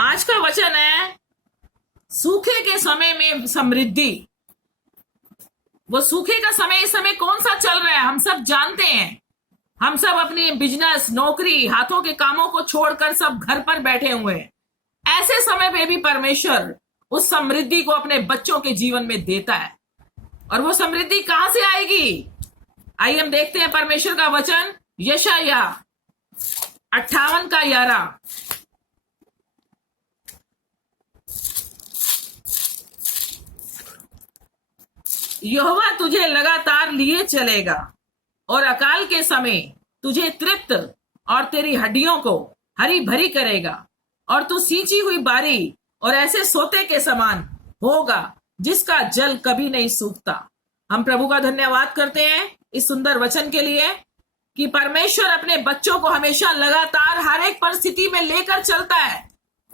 आज का वचन है सूखे के समय में समृद्धि। वो सूखे का समय इस समय कौन सा चल रहा है हम सब जानते हैं। हम सब अपनी बिजनेस, नौकरी, हाथों के कामों को छोड़कर सब घर पर बैठे हुए हैं। ऐसे समय पे भी परमेश्वर उस समृद्धि को अपने बच्चों के जीवन में देता है। और वो समृद्धि कहां से आएगी? आइए हम देखते हैं परमेश्वर का वचन, यशाया 58 का 11। यहोवा तुझे लगातार लिए चलेगा और अकाल के समय तुझे तृप्त और तेरी हड्डियों को हरी भरी करेगा, और तू सींची हुई बारी और ऐसे सोते के समान होगा जिसका जल कभी नहीं सूखता। हम प्रभु का धन्यवाद करते हैं इस सुंदर वचन के लिए कि परमेश्वर अपने बच्चों को हमेशा लगातार हर एक परिस्थिति में लेकर चलता है,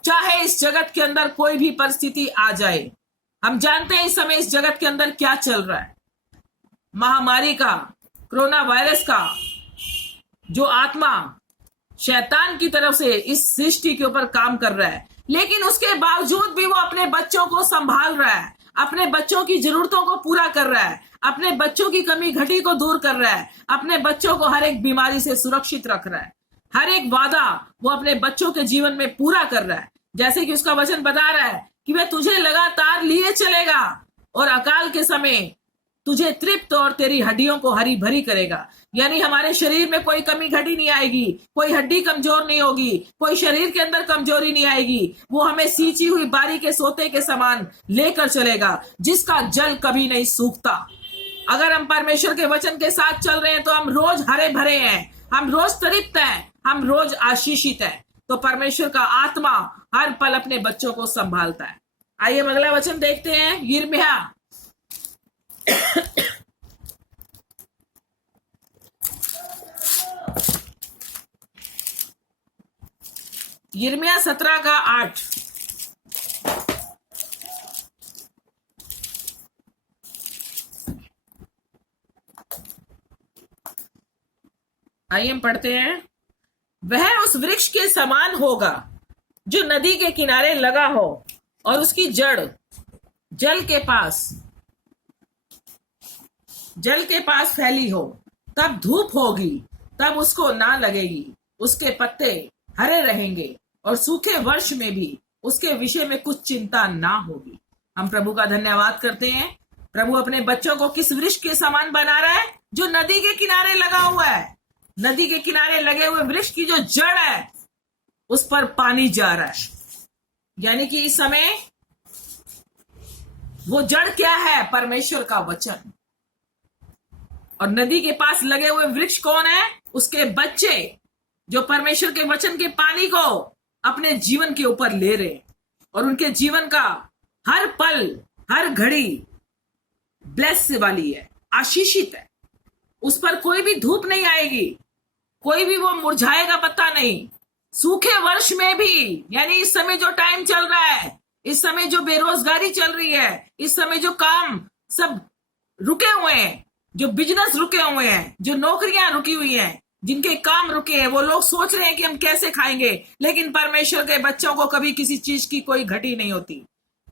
चाहे इस जगत के अंदर कोई भी परिस्थिति आ जाए। हम जानते हैं इस समय इस जगत के अंदर क्या चल रहा है। महामारी का, कोरोना वायरस का जो आत्मा शैतान की तरफ से इस सृष्टि के ऊपर काम कर रहा है, लेकिन उसके बावजूद भी वो अपने बच्चों को संभाल रहा है, अपने बच्चों की जरूरतों को पूरा कर रहा है, अपने बच्चों की कमी घटी को दूर कर रहा है, अपने बच्चों को हर एक बीमारी से सुरक्षित रख रहा है। हर एक वादा वो अपने बच्चों के जीवन में पूरा कर रहा है। जैसे कि उसका वचन बता रहा है कि वह तुझे लगातार लिए चलेगा और अकाल के समय तुझे तृप्त और तेरी हड्डियों को हरी भरी करेगा। यानी हमारे शरीर में कोई कमी घटी नहीं आएगी, कोई हड्डी कमजोर नहीं होगी, कोई शरीर के अंदर कमजोरी नहीं आएगी। वो हमें सींची हुई बारी के सोते के समान लेकर चलेगा जिसका जल कभी नहीं सूखता। अगर हम परमेश्वर के वचन के साथ चल रहे हैं तो हम रोज हरे भरे हैं, हम रोज तृप्त हैं, हम रोज आशीषित हैं। तो परमेश्वर का आत्मा हर पल अपने बच्चों को संभालता है। आइए हम अगला वचन देखते हैं, यिर्मयाह यिर्मयाह 17 का 8। आइए हम पढ़ते हैं। वह उस वृक्ष के समान होगा जो नदी के किनारे लगा हो और उसकी जड़ जल के पास फैली हो। तब धूप होगी, तब उसको ना लगेगी, उसके पत्ते हरे रहेंगे और सूखे वर्ष में भी उसके विषय में कुछ चिंता ना होगी। हम प्रभु का धन्यवाद करते हैं। प्रभु अपने बच्चों को किस वृक्ष के समान बना रहा है? जो नदी के किनारे लगा हुआ है। नदी के किनारे लगे हुए वृक्ष की जो जड़ है उस पर पानी जा रहा है। यानी कि इस समय वो जड़ क्या है? परमेश्वर का वचन। और नदी के पास लगे हुए वृक्ष कौन है? उसके बच्चे, जो परमेश्वर के वचन के पानी को अपने जीवन के ऊपर ले रहे और उनके जीवन का हर पल, हर घड़ी ब्लेस वाली है, आशीषित है। उस पर कोई भी धूप नहीं आएगी, कोई भी वो मुरझाएगा पत्ता नहीं। सूखे वर्ष में भी, यानी इस समय जो टाइम चल रहा है, इस समय जो बेरोजगारी चल रही है, इस समय जो काम सब रुके हुए हैं, जो बिजनेस रुके हुए हैं, जो नौकरियां रुकी हुई हैं, जिनके काम रुके हैं, वो लोग सोच रहे हैं कि हम कैसे खाएंगे। लेकिन परमेश्वर के बच्चों को कभी किसी चीज की कोई घटी नहीं होती।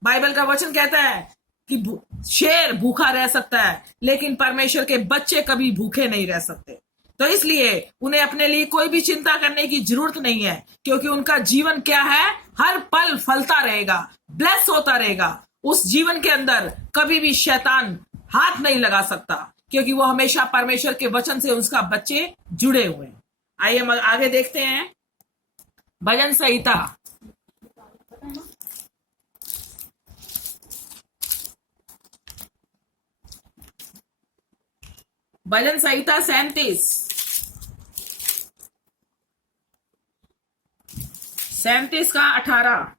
बाइबल का वचन कहता है कि शेर भूखा रह सकता है, लेकिन परमेश्वर के बच्चे कभी भूखे नहीं रह सकते। तो इसलिए उन्हें अपने लिए कोई भी चिंता करने की जरूरत नहीं है, क्योंकि उनका जीवन क्या है? हर पल फलता रहेगा, ब्लेस होता रहेगा। उस जीवन के अंदर कभी भी शैतान हाथ नहीं लगा सकता, क्योंकि वो हमेशा परमेश्वर के वचन से उसका बच्चे जुड़े हुए हैं। आइए हम आगे देखते हैं। भजन संहिता भजन संहिता 37 का 18।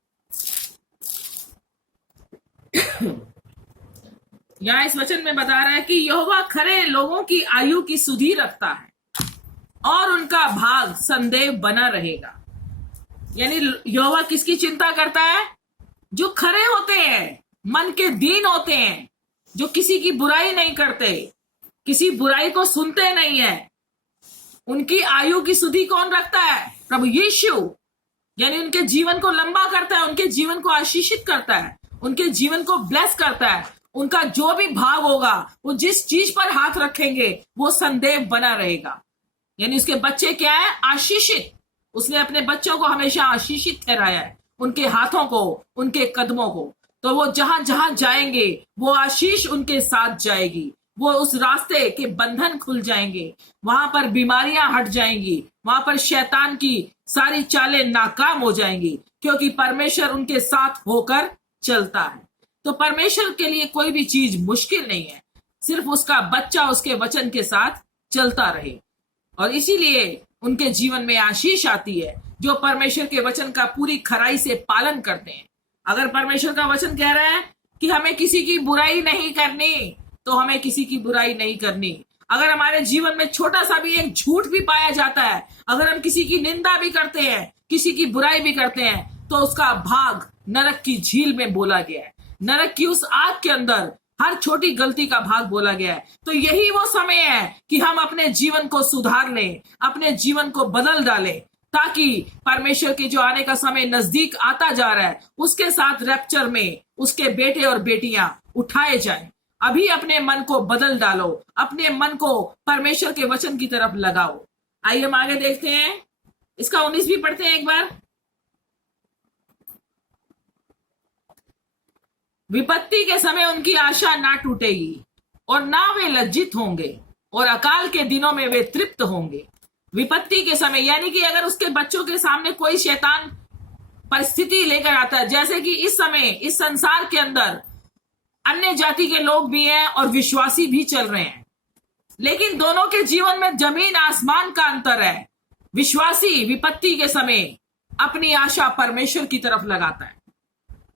यहाँ इस वचन में बता रहा है कि यहोवा खरे लोगों की आयु की सुधि रखता है और उनका भाग संदेह बना रहेगा। यानी यहोवा किसकी चिंता करता है? जो खरे होते हैं, मन के दीन होते हैं, जो किसी की बुराई नहीं करते, किसी बुराई को सुनते नहीं है। उनकी आयु की सुधि कौन रखता है? प्रभु यीशु। यानी उनके जीवन को लंबा करता है, उनके जीवन को आशीषित करता है, उनके जीवन को ब्लेस करता है। उनका जो भी भाव होगा, वो जिस चीज पर हाथ रखेंगे वो संदेव बना रहेगा। यानी उसके बच्चे क्या है? आशीषित। उसने अपने बच्चों को हमेशा आशीषित ठहराया है, उनके हाथों को, उनके कदमों को। तो वो जहां जहां जाएंगे वो आशीष उनके साथ जाएगी। वो उस रास्ते के बंधन खुल जाएंगे, वहां पर बीमारियां हट जाएंगी, वहां पर शैतान की सारी चालें नाकाम हो जाएंगी, क्योंकि परमेश्वर उनके साथ होकर चलता है। तो परमेश्वर के लिए कोई भी चीज मुश्किल नहीं है, सिर्फ उसका बच्चा उसके वचन के साथ चलता रहे। और इसीलिए उनके जीवन में आशीष आती है जो परमेश्वर के वचन का पूरी खराई से पालन करते हैं। अगर परमेश्वर का वचन कह रहा है कि हमें किसी की बुराई नहीं करनी, तो हमें किसी की बुराई नहीं करनी। अगर हमारे जीवन में छोटा सा भी एक झूठ भी पाया जाता है, अगर हम किसी की निंदा भी करते हैं, किसी की बुराई भी करते हैं, तो उसका भाग नरक की झील में बोला गया है। नरक की उस आग के अंदर हर छोटी गलती का भाग बोला गया है। तो यही वो समय है कि हम अपने जीवन को सुधार लें, अपने जीवन को बदल डालें, ताकि परमेश्वर के जो आने का समय नजदीक आता जा रहा है, उसके साथ रैप्चर में उसके बेटे और बेटियां उठाए जाएं। अभी अपने मन को बदल डालो, अपने मन को परमेश्वर के वचन की तरफ लगाओ। आइए हम आगे देखते हैं, इसका 19 भी पढ़ते हैं एक बार। विपत्ति के समय उनकी आशा ना टूटेगी और ना वे लज्जित होंगे, और अकाल के दिनों में वे तृप्त होंगे। विपत्ति के समय यानी कि अगर उसके बच्चों के सामने कोई शैतान परिस्थिति लेकर आता है, जैसे कि इस समय इस संसार के अंदर अन्य जाति के लोग भी हैं और विश्वासी भी चल रहे हैं, लेकिन दोनों के जीवन में जमीन आसमान का अंतर है। विश्वासी विपत्ति के समय अपनी आशा परमेश्वर की तरफ लगाता है,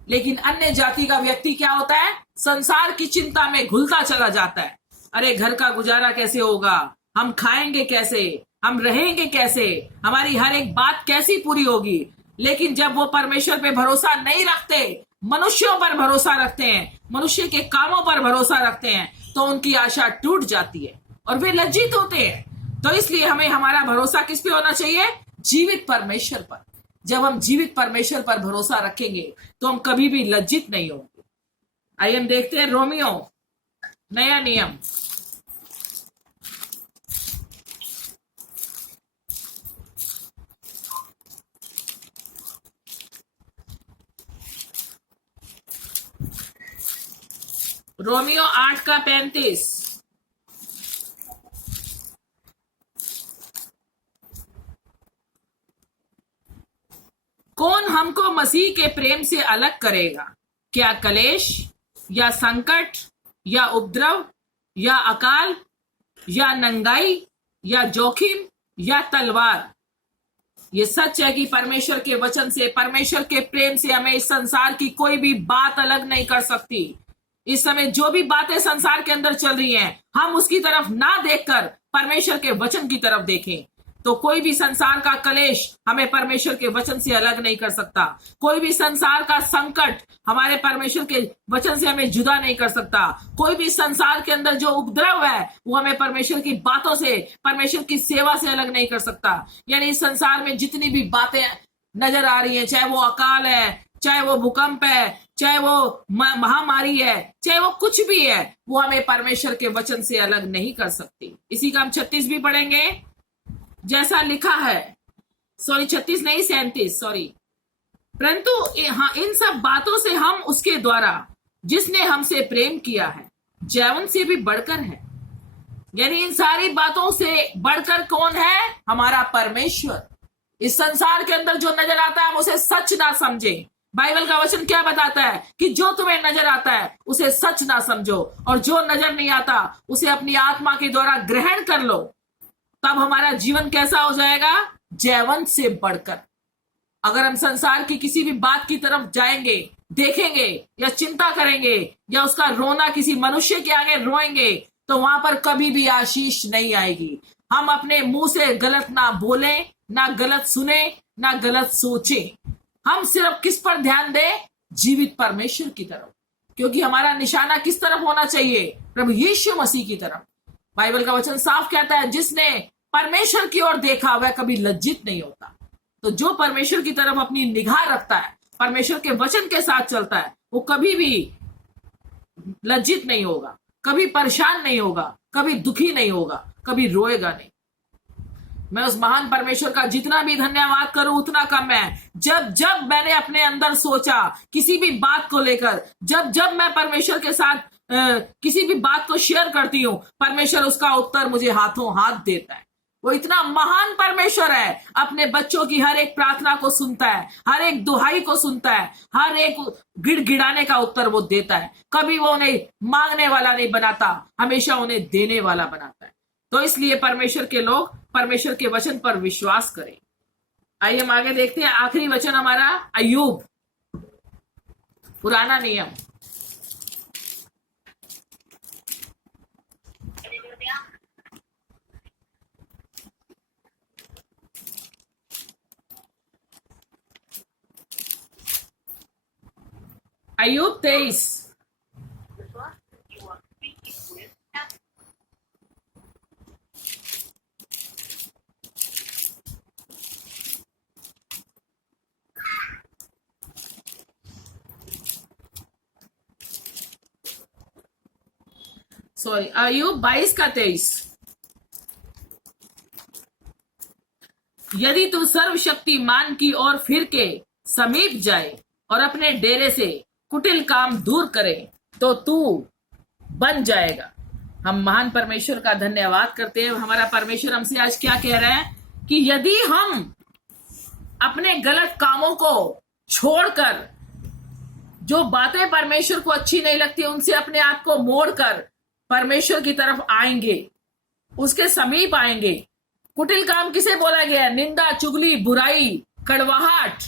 लेकिन अन्य जाति का व्यक्ति क्या होता है? संसार की चिंता में घुलता चला जाता है। अरे घर का गुजारा कैसे होगा, हम खाएंगे कैसे, हम रहेंगे कैसे, हमारी हर एक बात कैसी पूरी होगी। लेकिन जब वो परमेश्वर पे भरोसा नहीं रखते, मनुष्यों पर भरोसा रखते हैं, मनुष्य के कामों पर भरोसा रखते हैं, तो उनकी आशा टूट जाती है और वे लज्जित होते हैं। तो इसलिए हमें हमारा भरोसा किस पे होना चाहिए? जीवित परमेश्वर पर। जब हम जीवित परमेश्वर पर भरोसा रखेंगे तो हम कभी भी लज्जित नहीं होंगे। आइए हम देखते हैं रोमियो नया नियम, रोमियो 8 का 35। कौन हमको मसीह के प्रेम से अलग करेगा? क्या कलेश या संकट या उपद्रव या अकाल या नंगाई या जोखिम या तलवार? ये सच है कि परमेश्वर के वचन से, परमेश्वर के प्रेम से हमें इस संसार की कोई भी बात अलग नहीं कर सकती। इस समय जो भी बातें संसार के अंदर चल रही हैं, हम उसकी तरफ ना देखकर परमेश्वर के वचन की तरफ देखें, तो कोई भी संसार का कलेश हमें परमेश्वर के वचन से अलग नहीं कर सकता। कोई भी संसार का संकट हमारे परमेश्वर के वचन से हमें जुदा नहीं कर सकता। कोई भी संसार के अंदर जो उपद्रव है वो हमें परमेश्वर की बातों से, परमेश्वर की सेवा से अलग नहीं कर सकता। यानी इस संसार में जितनी भी बातें नजर आ रही हैं, चाहे वो अकाल है, चाहे वो भूकंप है, चाहे वो महामारी है, चाहे वो कुछ भी है, वो हमें परमेश्वर के वचन से अलग नहीं कर सकती। इसी का हम 36 भी पढ़ेंगे। जैसा लिखा है, 36 नहीं 37, परंतु हाँ, इन सब बातों से हम उसके द्वारा जिसने हमसे प्रेम किया है जीवन से भी बढ़कर है। यानी इन सारी बातों से बढ़कर कौन है? हमारा परमेश्वर। इस संसार के अंदर जो नजर आता है उसे सच ना समझे। बाइबल का वचन क्या बताता है कि जो तुम्हें नजर आता है उसे सच ना समझो, और जो नजर नहीं आता उसे अपनी आत्मा के द्वारा ग्रहण कर लो। तब हमारा जीवन कैसा हो जाएगा? जयवंत से बढ़कर। अगर हम संसार की किसी भी बात की तरफ जाएंगे, देखेंगे या चिंता करेंगे या उसका रोना किसी मनुष्य के आगे रोएंगे, तो वहां पर कभी भी आशीष नहीं आएगी। हम अपने मुंह से गलत ना बोलें, ना गलत सुने, ना गलत सोचें। हम सिर्फ किस पर ध्यान दें? जीवित परमेश्वर की तरफ, क्योंकि हमारा निशाना किस तरफ होना चाहिए? प्रभु यीशु मसीह की तरफ। बाइबल का वचन साफ कहता है, जिसने परमेश्वर की ओर देखा वह कभी लज्जित नहीं होता। तो जो परमेश्वर की तरफ अपनी निगाह रखता है, परमेश्वर के वचन के साथ चलता है, वो कभी भी लज्जित नहीं होगा, कभी परेशान नहीं होगा, कभी दुखी नहीं होगा, कभी रोएगा नहीं। मैं उस महान परमेश्वर का जितना भी धन्यवाद करूं उतना कम है। जब जब मैंने अपने अंदर सोचा किसी भी बात को लेकर, जब जब मैं परमेश्वर के साथ किसी भी बात को शेयर करती हूं, परमेश्वर उसका उत्तर मुझे हाथों हाथ देता है। वो इतना महान परमेश्वर है, अपने बच्चों की हर एक प्रार्थना को सुनता है, हर एक दुहाई को सुनता है, हर एक गिड़गिड़ाने का उत्तर वो देता है। कभी वो उन्हें मांगने वाला नहीं बनाता, हमेशा उन्हें देने वाला बनाता है। तो इसलिए परमेश्वर के लोग परमेश्वर के वचन पर विश्वास करें। आइए हम आगे देखते हैं। आखिरी वचन हमारा अय्यूब, पुराना नियम। अय्यूब 23। सॉरी, अय्यूब 22 का 23। यदि तू सर्वशक्तिमान की ओर फिर के समीप जाए और अपने डेरे से कुटिल काम दूर करे तो तू बन जाएगा। हम महान परमेश्वर का धन्यवाद करते हैं। हमारा परमेश्वर हमसे आज क्या कह रहा है कि यदि हम अपने गलत कामों को छोड़कर, जो बातें परमेश्वर को अच्छी नहीं लगती उनसे अपने आप को मोड़कर परमेश्वर की तरफ आएंगे, उसके समीप आएंगे। कुटिल काम किसे बोला गया है? निंदा, चुगली, बुराई, कड़वाहट,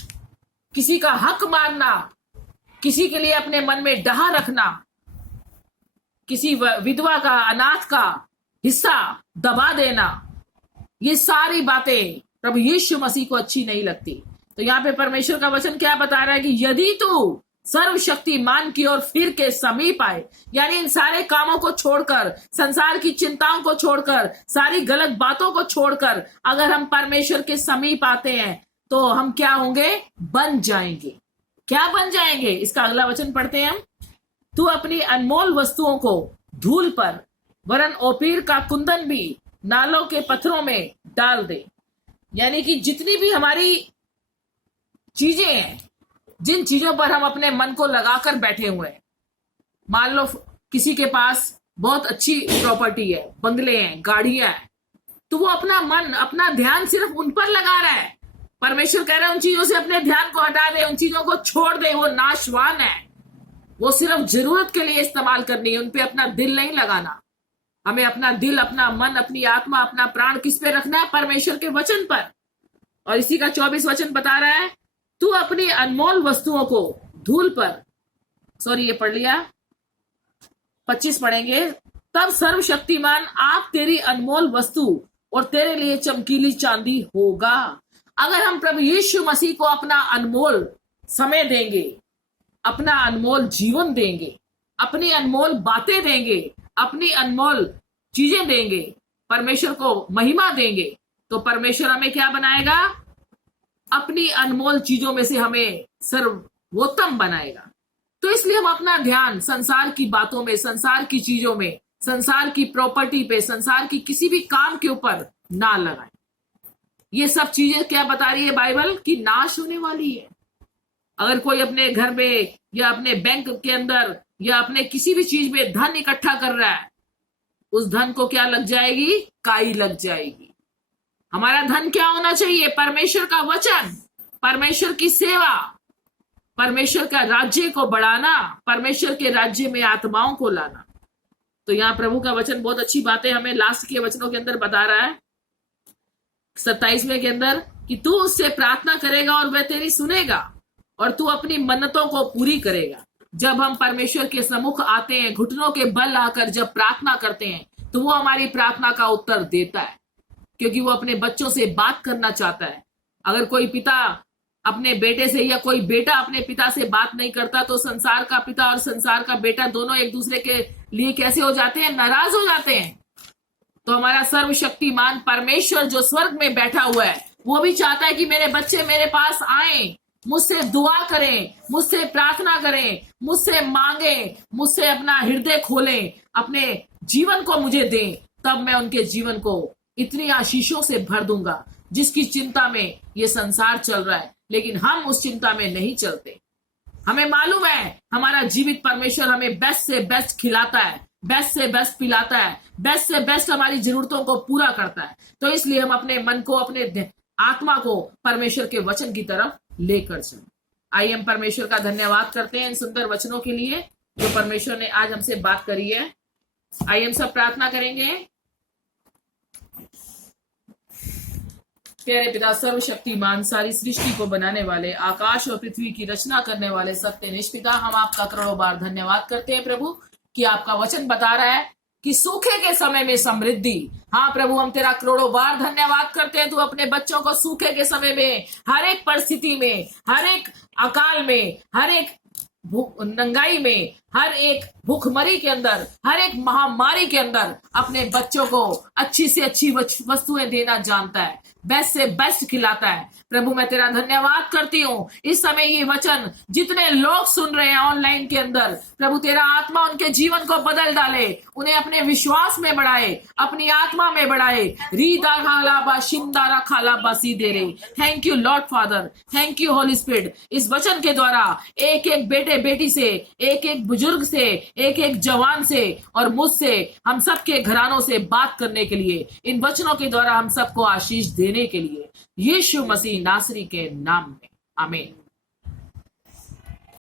किसी का हक मारना, किसी के लिए अपने मन में डहा रखना, किसी विधवा का, अनाथ का हिस्सा दबा देना, ये सारी बातें प्रभु यीशु मसीह को अच्छी नहीं लगती। तो यहाँ पे परमेश्वर का वचन क्या बता रहा है कि यदि तू सर्वशक्तिमान की ओर फिर के समीप आए, यानी इन सारे कामों को छोड़कर, संसार की चिंताओं को छोड़कर, सारी गलत बातों को छोड़कर अगर हम परमेश्वर के समीप आते हैं तो हम क्या होंगे? बन जाएंगे। क्या बन जाएंगे? इसका अगला वचन पढ़ते हैं हम। तू अपनी अनमोल वस्तुओं को धूल पर, वरन ओपीर का कुंदन भी नालों के पत्थरों में डाल दे। यानी कि जितनी भी हमारी चीजें हैं, जिन चीजों पर हम अपने मन को लगाकर बैठे हुए हैं, मान लो किसी के पास बहुत अच्छी प्रॉपर्टी है, बंगले हैं, गाड़ियां हैं, तो वो अपना मन, अपना ध्यान सिर्फ उन पर लगा रहा है। परमेश्वर कह रहे हैं उन चीजों से अपने ध्यान को हटा दे, उन चीजों को छोड़ दे, वो नाशवान है। वो सिर्फ जरूरत के लिए इस्तेमाल करनी है, उन पे अपना दिल नहीं लगाना। हमें अपना दिल, अपना मन, अपनी आत्मा, अपना प्राण किस पे रखना है? परमेश्वर के वचन पर। और इसी का 24 वचन बता रहा है, तू अपनी अनमोल वस्तुओं को धूल पर, सॉरी ये पढ़ लिया, 25 पढ़ेंगे। तब सर्वशक्तिमान आप तेरी अनमोल वस्तु और तेरे लिए चमकीली चांदी होगा। अगर हम प्रभु यीशु मसीह को अपना अनमोल समय देंगे, अपना अनमोल जीवन देंगे, अपनी अनमोल बातें देंगे, अपनी अनमोल चीजें देंगे, परमेश्वर को महिमा देंगे, तो परमेश्वर हमें क्या बनाएगा? अपनी अनमोल चीजों में से हमें सर्वोत्तम बनाएगा। तो इसलिए हम अपना ध्यान संसार की बातों में, संसार की चीजों में, संसार की प्रॉपर्टी पे, संसार की किसी भी काम के ऊपर ना लगाएं। ये सब चीजें क्या बता रही है बाइबल? कि नाश होने वाली है। अगर कोई अपने घर में या अपने बैंक के अंदर या अपने किसी भी चीज में धन इकट्ठा कर रहा है, उस धन को क्या लग जाएगी? काई लग जाएगी। हमारा धन क्या होना चाहिए? परमेश्वर का वचन, परमेश्वर की सेवा, परमेश्वर का राज्य को बढ़ाना, परमेश्वर के राज्य में आत्माओं को लाना। तो यहाँ प्रभु का वचन बहुत अच्छी बातें हमें लास्ट के वचनों के अंदर बता रहा है, 27वें के अंदर, कि तू उससे प्रार्थना करेगा और वह तेरी सुनेगा और तू अपनी मन्नतों को पूरी करेगा। जब हम परमेश्वर के सम्मुख आते हैं, घुटनों के बल आकर जब प्रार्थना करते हैं, तो वो हमारी प्रार्थना का उत्तर देता है, क्योंकि वो अपने बच्चों से बात करना चाहता है। अगर कोई पिता अपने बेटे से या कोई बेटा अपने पिता से बात नहीं करता, तो संसार का पिता और संसार का बेटा दोनों एक दूसरे के लिए कैसे हो जाते हैं? नाराज हो जाते हैं। तो हमारा सर्वशक्तिमान परमेश्वर जो स्वर्ग में बैठा हुआ है, वो भी चाहता है कि मेरे बच्चे मेरे पास आए, मुझसे दुआ करें, मुझसे प्रार्थना करें, मुझसे मांगे, मुझसे अपना हृदय खोलें, अपने जीवन को मुझे दें, तब मैं उनके जीवन को इतनी आशीषों से भर दूंगा जिसकी चिंता में ये संसार चल रहा है। लेकिन हम उस चिंता में नहीं चलते। हमें मालूम है हमारा जीवित परमेश्वर हमें बेस्ट से बेस्ट खिलाता है, बेस्ट से बेस्ट पिलाता है, बेस्ट से बेस्ट हमारी जरूरतों को पूरा करता है। तो इसलिए हम अपने मन को, अपने आत्मा को परमेश्वर के वचन की तरफ लेकर चलें। आइए हम परमेश्वर का धन्यवाद करते हैं इन सुंदर वचनों के लिए जो परमेश्वर ने आज हमसे बात करी है। आइए हम सब प्रार्थना करेंगे। प्यारे पिता सर्वशक्तिमान, सारी सृष्टि को बनाने वाले, आकाश और पृथ्वी की रचना करने वाले सत्यनिष्ठ पिता, हम आपका करोड़ों बार धन्यवाद करते हैं प्रभु कि आपका वचन बता रहा है कि सूखे के समय में समृद्धि। हाँ प्रभु, हम तेरा करोड़ों बार धन्यवाद करते हैं। तू अपने बच्चों को सूखे के समय में, हर एक परिस्थिति में, हर एक अकाल में, हर एक नंगाई में, हर एक भूखमरी के अंदर, हर एक महामारी के अंदर अपने बच्चों को अच्छी से अच्छी वस्तुएं देना जानता है, बेस्ट से बेस्ट खिलाता है। प्रभु मैं तेरा धन्यवाद करती हूँ। इस समय ये वचन जितने लोग सुन रहे हैं ऑनलाइन के अंदर, प्रभु तेरा आत्मा उनके जीवन को बदल डाले, उन्हें अपने विश्वास में बढ़ाए, अपनी आत्मा में बढ़ाए। रीदा खालाबा शिंदारा खालाबा सी दे रे। Thank you Lord father, thank you Holi spirit. इस वचन के द्वारा एक एक बेटे बेटी से, एक एक बुजुर्ग से, एक एक जवान से और मुझसे, हम सबके घरानों से बात करने के लिए, इन वचनों के द्वारा हम सबको आशीष देने के लिए, यीशु मसीह नासरी के नाम में, आमीन।